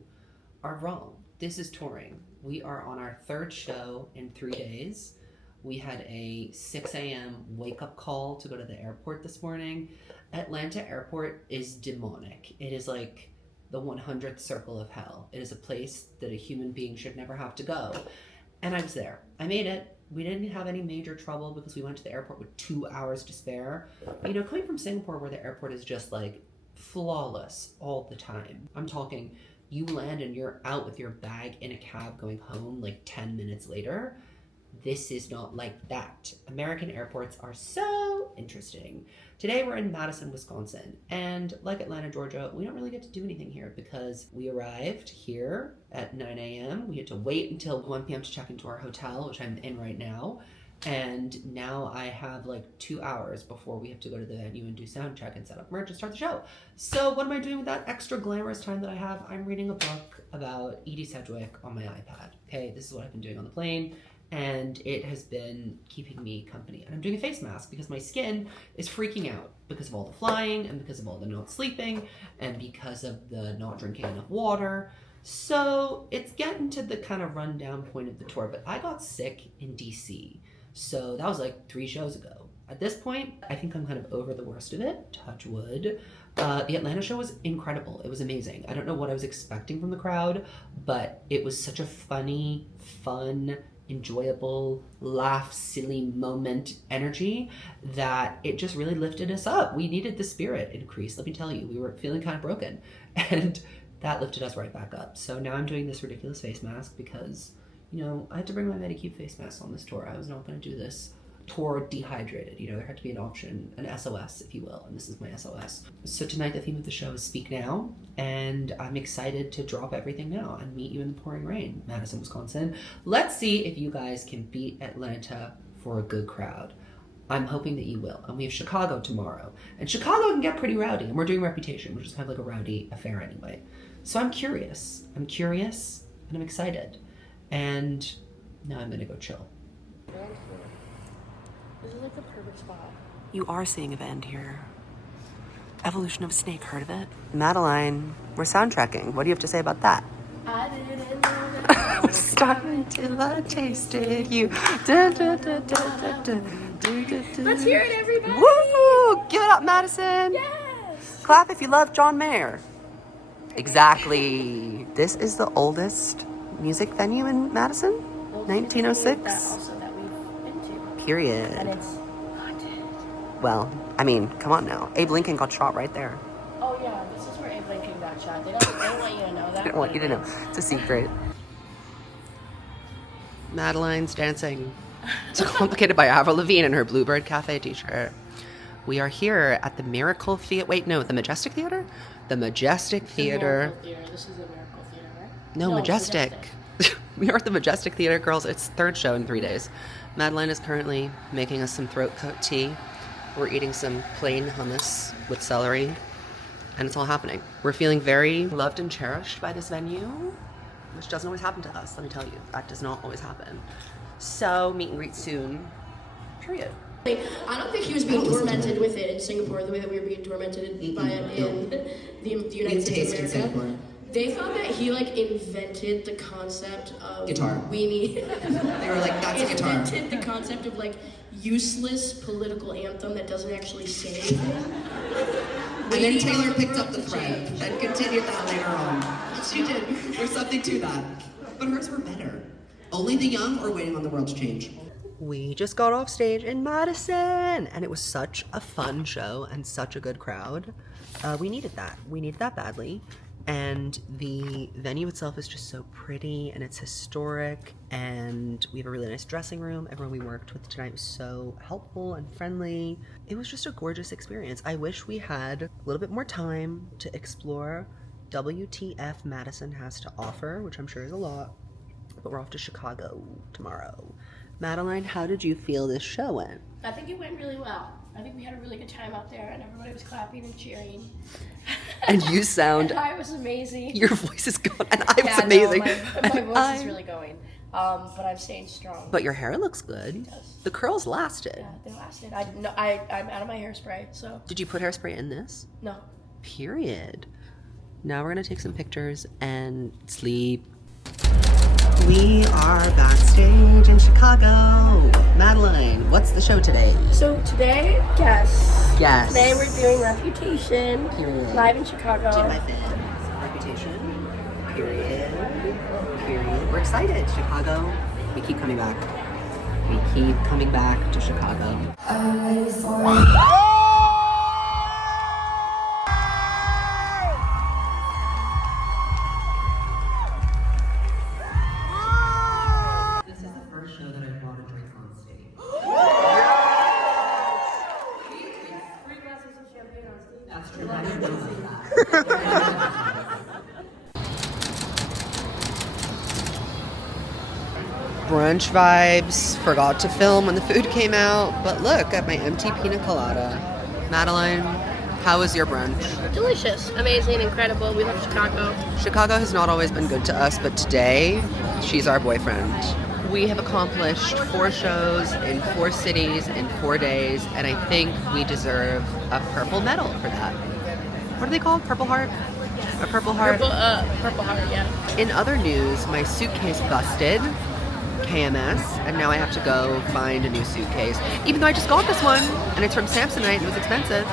are wrong. This is touring. We are on our third show in 3 days. We had a 6 a.m. wake-up call to go to the airport this morning. Atlanta Airport is demonic. It is like the 100th circle of hell. It is a place that a human being should never have to go. And I was there. I made it. We didn't have any major trouble because we went to the airport with 2 hours to spare. You know, coming from Singapore where the airport is just like flawless all the time. I'm talking, you land and you're out with your bag in a cab going home like 10 minutes later. This is not like that. American airports are so interesting. Today we're in Madison, Wisconsin, and like Atlanta, Georgia, we don't really get to do anything here because we arrived here at 9 a.m. We had to wait until 1 p.m. to check into our hotel, which I'm in right now. And now I have like 2 hours before we have to go to the venue and do sound check and set up merch and start the show. So what am I doing with that extra glamorous time that I have? I'm reading a book about Edie Sedgwick on my iPad. Okay, this is what I've been doing on the plane. And it has been keeping me company. And I'm doing a face mask because my skin is freaking out because of all the flying and because of all the not sleeping and because of the not drinking enough water. So it's getting to the kind of rundown point of the tour, but I got sick in DC. So that was like 3 shows ago. At this point, I think I'm kind of over the worst of it, touch wood. The Atlanta show was incredible. It was amazing. I don't know what I was expecting from the crowd, but it was such a funny, fun, enjoyable, laugh, silly moment energy that it just really lifted us up. We needed the spirit increase, let me tell you. We were feeling kind of broken and that lifted us right back up. So now I'm doing this ridiculous face mask because, you know, I had to bring my Medicube face mask on this tour. I was not going to do this tour dehydrated. You know, there had to be an option, an SOS, if you will, and this is my SOS. So tonight the theme of the show is Speak Now, and I'm excited to drop everything now and meet you in the pouring rain, Madison, Wisconsin. Let's see if you guys can beat Atlanta for a good crowd. I'm hoping that you will. And we have Chicago tomorrow. And Chicago can get pretty rowdy, and we're doing Reputation, which is kind of like a rowdy affair anyway. So I'm curious, and I'm excited. And now I'm gonna go chill. This is like the perfect spot. You are seeing a band here. Evolution of a Snake, heard of it? Madeline, we're sound checking. What do you have to say about that? I didn't know that. I'm starting till I tasted you. Let's hear it, everybody. Woo! Give it up, Madison. Yes. Clap if you love John Mayer. Exactly. This is the oldest music venue in Madison. 1906. Also that we've been to. Period. And it's haunted. Well, I mean, come on now. Abe Lincoln got shot right there. Oh yeah, this is where Abe Lincoln got shot. They don't want you to know that. I don't want you to know. It's a secret. Madeline's dancing. It's complicated by Avril Lavigne in her Bluebird Cafe t-shirt. We are here at the Miracle Theater. Wait, no, the Majestic Theater? The Majestic Theater. This is the Miracle Theater, right? No, Majestic. We are at the Majestic Theater, girls. It's third show in 3 days. Madeline is currently making us some throat coat tea. We're eating some plain hummus with celery. And it's all happening. We're feeling very loved and cherished by this venue, which doesn't always happen to us, let me tell you. That does not always happen. So, meet and greet soon. Period. I don't think he was being tormented with it in Singapore the way that we were being tormented by it in the United States of America. They thought that he like invented the concept of guitar. We need. They were like, that's a guitar. Invented the concept of like useless political anthem that doesn't actually say anything. And then Taylor picked up the thread and continued that later on. She did. There's something to that. But hers were better. Only the young or waiting on the world to change? We just got off stage in Madison, and it was such a fun show and such a good crowd. We needed that. We needed that badly. And the venue itself is just so pretty, and it's historic, and we have a really nice dressing room. Everyone we worked with tonight was so helpful and friendly. It was just a gorgeous experience. I wish we had a little bit more time to explore WTF Madison has to offer, which I'm sure is a lot, but we're off to Chicago tomorrow. Madeline, how did you feel this show went? I think it went really well. I think we had a really good time out there, and everybody was clapping and cheering. And you sound... And I was amazing. Your voice is gone, and I was amazing. No, my voice is really going, but I'm staying strong. But your hair looks good. It does. The curls lasted. Yeah, they lasted. I'm out of my hairspray, so. Did you put hairspray in this? No. Period. Now we're gonna take some pictures and sleep. We are backstage in Chicago. Madeline, what's the show today? So today, guess. Yes. Today we're doing Reputation. Period. Live in Chicago. Did my fan. Reputation. Period. Period. We're excited. Chicago. We keep coming back. We keep coming back to Chicago. I'm ready for it. Brunch vibes. Forgot to film when the food came out, but look at my empty pina colada. Madeline, how was your brunch? Delicious, amazing, incredible. We love Chicago. Chicago has not always been good to us, but today, she's our boyfriend. We have accomplished 4 shows in 4 cities in 4 days, and I think we deserve a purple medal for that. What are they called? Purple Heart? A Purple Heart? Purple Heart, yeah. In other news, my suitcase busted. KMS, and now I have to go find a new suitcase, even though I just got this one and it's from Samsonite and it was expensive,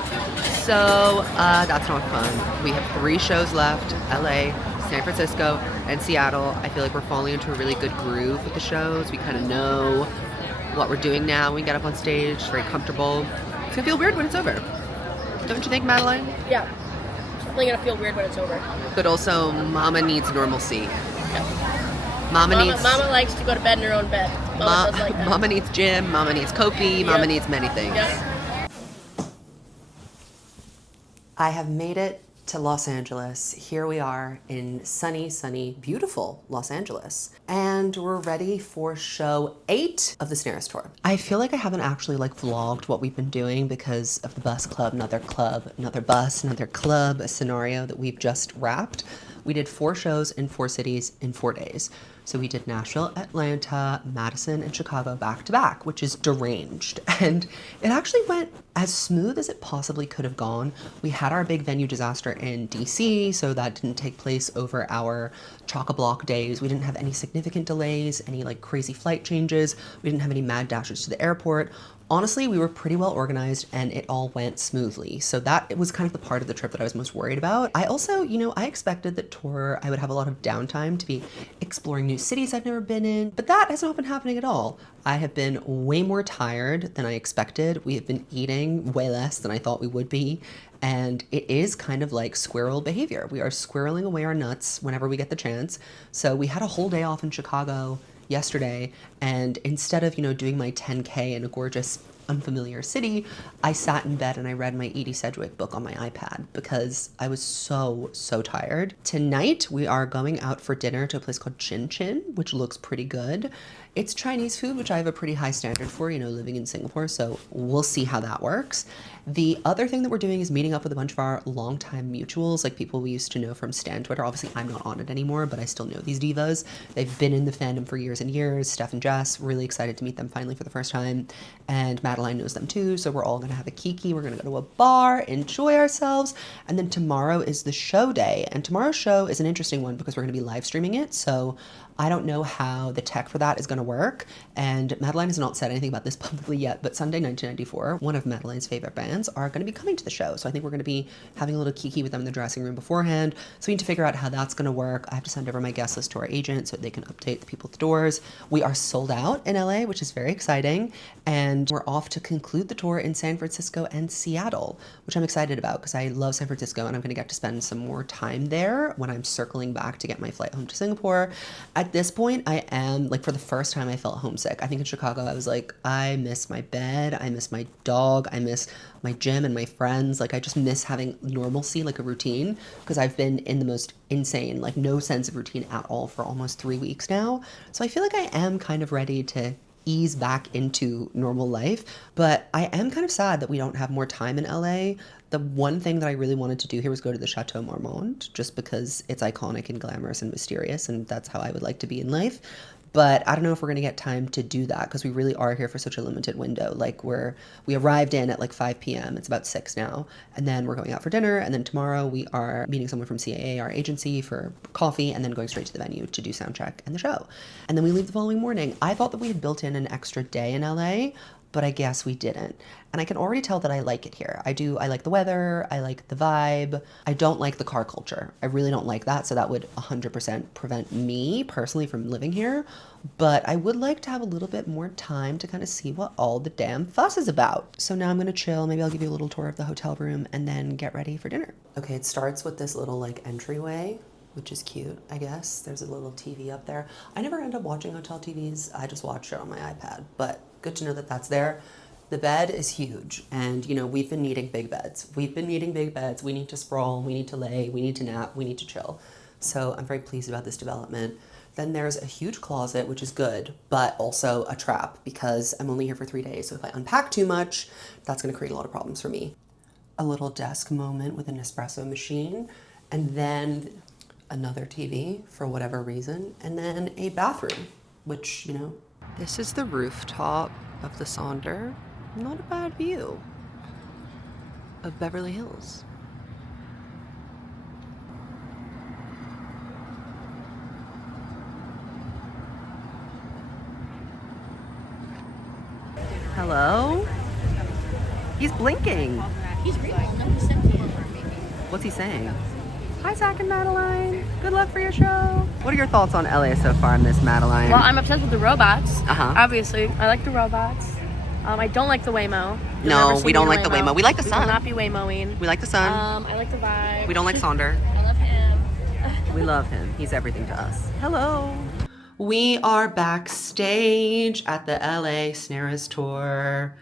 so that's not fun. We have 3 shows left: LA, San Francisco, and Seattle. I feel like we're falling into a really good groove with the shows. We kind of know what we're doing now. We get up on stage, it's very comfortable. It's gonna feel weird when it's over, don't you think, Madeline? Yeah, it's definitely gonna feel weird when it's over, but also mama needs normalcy. Yeah. Mama likes to go to bed in her own bed. Mama does like that. Mama needs gym, Mama needs Kopi, Mama needs many things. Yep. I have made it to Los Angeles. Here we are in sunny, beautiful Los Angeles. And we're ready for show 8 of the SNERAS Tour. I feel like I haven't actually vlogged what we've been doing because of the bus club, another bus, another club, a scenario that we've just wrapped. We did 4 shows in 4 cities in 4 days. So we did Nashville, Atlanta, Madison, and Chicago back to back, which is deranged. And it actually went as smooth as it possibly could have gone. We had our big venue disaster in DC, so that didn't take place over our chock-a-block days. We didn't have any significant delays, any crazy flight changes. We didn't have any mad dashes to the airport. Honestly, we were pretty well organized and it all went smoothly. So that was kind of the part of the trip that I was most worried about. I also, I expected that tour, I would have a lot of downtime to be exploring new cities I've never been in, but that has not been happening at all. I have been way more tired than I expected. We have been eating way less than I thought we would be. And it is kind of like squirrel behavior. We are squirreling away our nuts whenever we get the chance. So we had a whole day off in Chicago yesterday, and instead of doing my 10K in a gorgeous unfamiliar city, I sat in bed and I read my Edie Sedgwick book on my iPad because I was so tired. Tonight, we are going out for dinner to a place called Chin Chin, which looks pretty good. It's Chinese food, which I have a pretty high standard for, you know, living in Singapore, so we'll see how that works. The other thing that we're doing is meeting up with a bunch of our longtime mutuals, like people we used to know from Stan Twitter. Obviously, I'm not on it anymore, but I still know these divas. They've been in the fandom for years and years. Steph and Jess, really excited to meet them finally for the first time. And Madeline knows them too, so we're all gonna have a kiki. We're gonna go to a bar, enjoy ourselves. And then tomorrow is the show day. And tomorrow's show is an interesting one because we're gonna be live streaming it. So I don't know how the tech for that is going to work, and Madeline has not said anything about this publicly yet, but Sunday 1994, one of Madeline's favorite bands, are going to be coming to the show, so I think we're going to be having a little kiki with them in the dressing room beforehand, so we need to figure out how that's going to work. I have to send over my guest list to our agent so they can update the people at the doors. We are sold out in LA, which is very exciting, and we're off to conclude the tour in San Francisco and Seattle, which I'm excited about because I love San Francisco, and I'm going to get to spend some more time there when I'm circling back to get my flight home to Singapore. At this point, I am, like, for the first time I felt homesick. I think in Chicago I was like, I miss my bed, I miss my dog, I miss my gym and my friends. Like, I just miss having normalcy, like a routine, because I've been in the most insane, like, no sense of routine at all for almost 3 weeks now. So I feel like I am kind of ready to ease back into normal life, but I am kind of sad that we don't have more time in LA. The one thing that I really wanted to do here was go to the Chateau Marmont, just because it's iconic and glamorous and mysterious, and that's how I would like to be in life. But I don't know if we're going to get time to do that because we really are here for such a limited window. Like, we arrived in at like 5 p.m. It's about 6 now. And then we're going out for dinner. And then tomorrow we are meeting someone from CAA, our agency, for coffee, and then going straight to the venue to do sound check and the show. And then we leave the following morning. I thought that we had built in an extra day in LA, but I guess we didn't. And I can already tell that I like it here. I like the weather, I like the vibe. I don't like the car culture. I really don't like that, so that would 100% prevent me personally from living here. But I would like to have a little bit more time to kind of see what all the damn fuss is about. So now I'm gonna chill, maybe I'll give you a little tour of the hotel room and then get ready for dinner. Okay, it starts with this little like entryway, which is cute, I guess. There's a little TV up there. I never end up watching hotel TVs, I just watch it on my iPad, but good to know that that's there. The bed is huge, and you know, we've been needing big beds. We need to sprawl, we need to lay, we need to nap, we need to chill. So I'm very pleased about this development. Then there's a huge closet, which is good, but also a trap because I'm only here for 3 days. So if I unpack too much, that's gonna create a lot of problems for me. A little desk moment with an espresso machine, and then another TV for whatever reason, and then a bathroom, which, you know. This is the rooftop of the Sonder. Not a bad view of Beverly Hills. Hello? He's blinking. He's real. No, he said he is. What's he saying? Hi, Zach and Madeline. Good luck for your show. What are your thoughts on LA so far, Miss Madeline? Well, I'm obsessed with the robots. Uh-huh. Obviously, I like the robots. I don't like the Waymo. No, we don't like the Waymo. We like the sun. We will not be Waymoing. We like the sun. I like the vibe. We don't like Sonder. I love him. We love him. He's everything to us. Hello. We are backstage at the LA SNERAS Tour.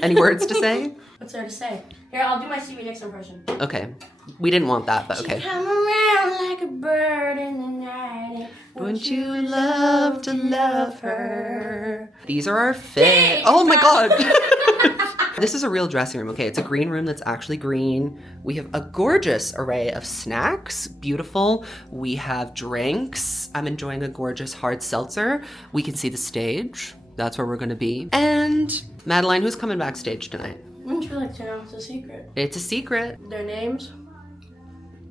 Any words to say? What's there to say? Here, I'll do my Stevie Nicks impression. Okay. We didn't want that, but okay. She come around like a bird in the night. Wouldn't you love to love her? These are our fit. Oh my God. This is a real dressing room, okay? It's a green room that's actually green. We have a gorgeous array of snacks, beautiful. We have drinks. I'm enjoying a gorgeous hard seltzer. We can see the stage. That's where we're gonna be. And Madeline, who's coming backstage tonight? Wouldn't you like to know? It's a secret. It's a secret. Their names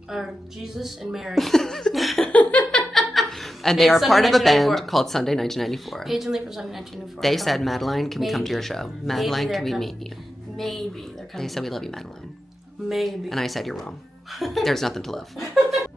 are Jesus and Mary. And they are Sunday part of a 1994. band called Sunday 1994. Page and Lee for Sunday 1994. They said, Madeline, can we come to your show? Madeline, Maybe can we they're meet you? Maybe they're coming. They said, we love you, Madeline. Maybe. And I said, you're wrong. There's nothing to love.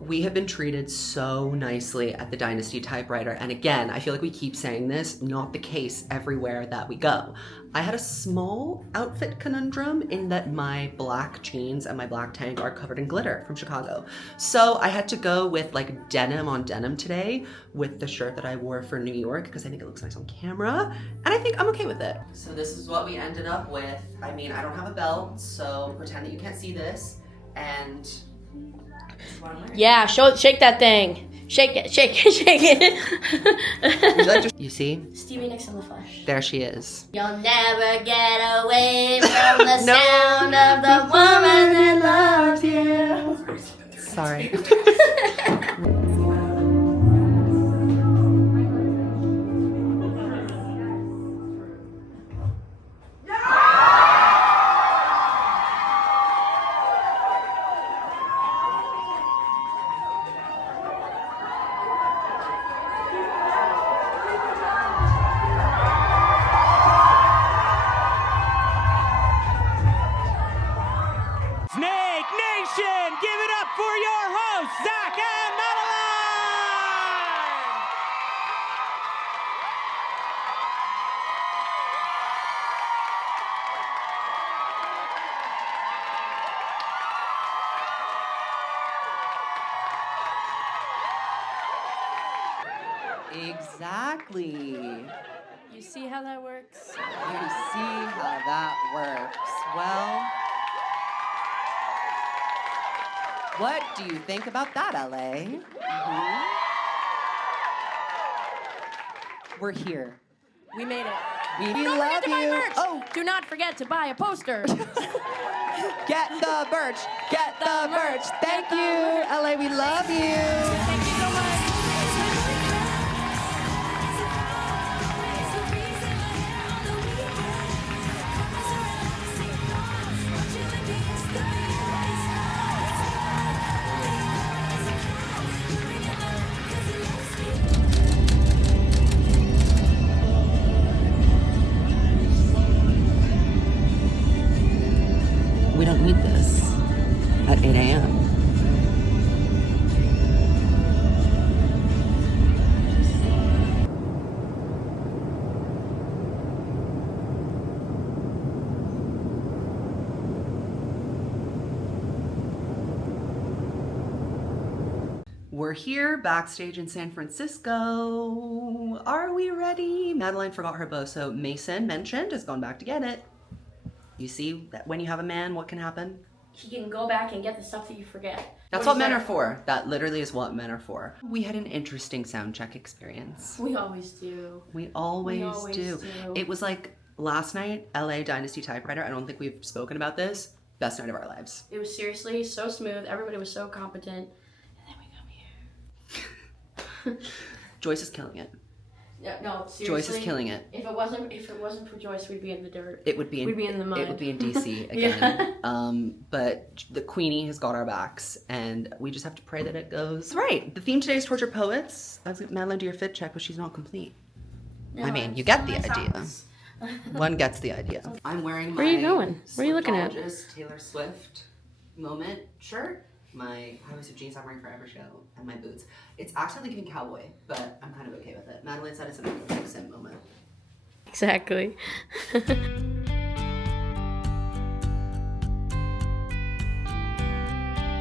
We have been treated so nicely at the Dynasty typewriter. And again, I feel like we keep saying this, not the case everywhere that we go. I had a small outfit conundrum in that my black jeans and my black tank are covered in glitter from Chicago. So I had to go with like denim on denim today with the shirt that I wore for New York because I think it looks nice on camera. And I think I'm okay with it. So this is what we ended up with. I mean, I don't have a belt, so pretend that you can't see this. And yeah, shake that thing. Shake it, shake it, shake it. You see? Stevie Nicks in the flesh. There she is. You'll never get away from the sound of the woman that loves you. Sorry. Snake Nation, give it up for your hosts, Zach and Madeline! Exactly. You see how that works? You see how that works. Well, what do you think about that, LA? We're here. We made it. We Don't love forget to buy you. merch. Oh, Do not forget to buy a poster. get the merch. Get the merch. Thank you, LA. We love you. Thank you so much. We don't need this at 8 a.m. We're here backstage in San Francisco. Are we ready? Madeline forgot her bow, so Mason mentioned has gone back to get it. You see that when you have a man, what can happen? He can go back and get the stuff that you forget. That's what men are for. That literally is what men are for. We had an interesting sound check experience. We always do. We always do. It was like last night, LA Dynasty typewriter. I don't think we've spoken about this. Best night of our lives. It was seriously so smooth. Everybody was so competent. And then we come here. Joyce is killing it. No, seriously. Joyce is killing it. If it wasn't for Joyce, we'd be in the dirt. We'd be in the mud. It would be in DC again. Yeah. But the Queenie has got our backs, and we just have to pray that it goes right. The theme today is Tortured Poets. I was like, Madeline, do your fit check, but she's not complete. No, I mean, you get the idea. One gets the idea. I'm wearing my Where are you going? What are you looking at? Taylor Swift moment shirt, my high-waisted jeans I'm wearing for every show, and my boots. It's accidentally giving cowboy, but I'm kind of okay with it. Madeline said it's an sim moment. Exactly.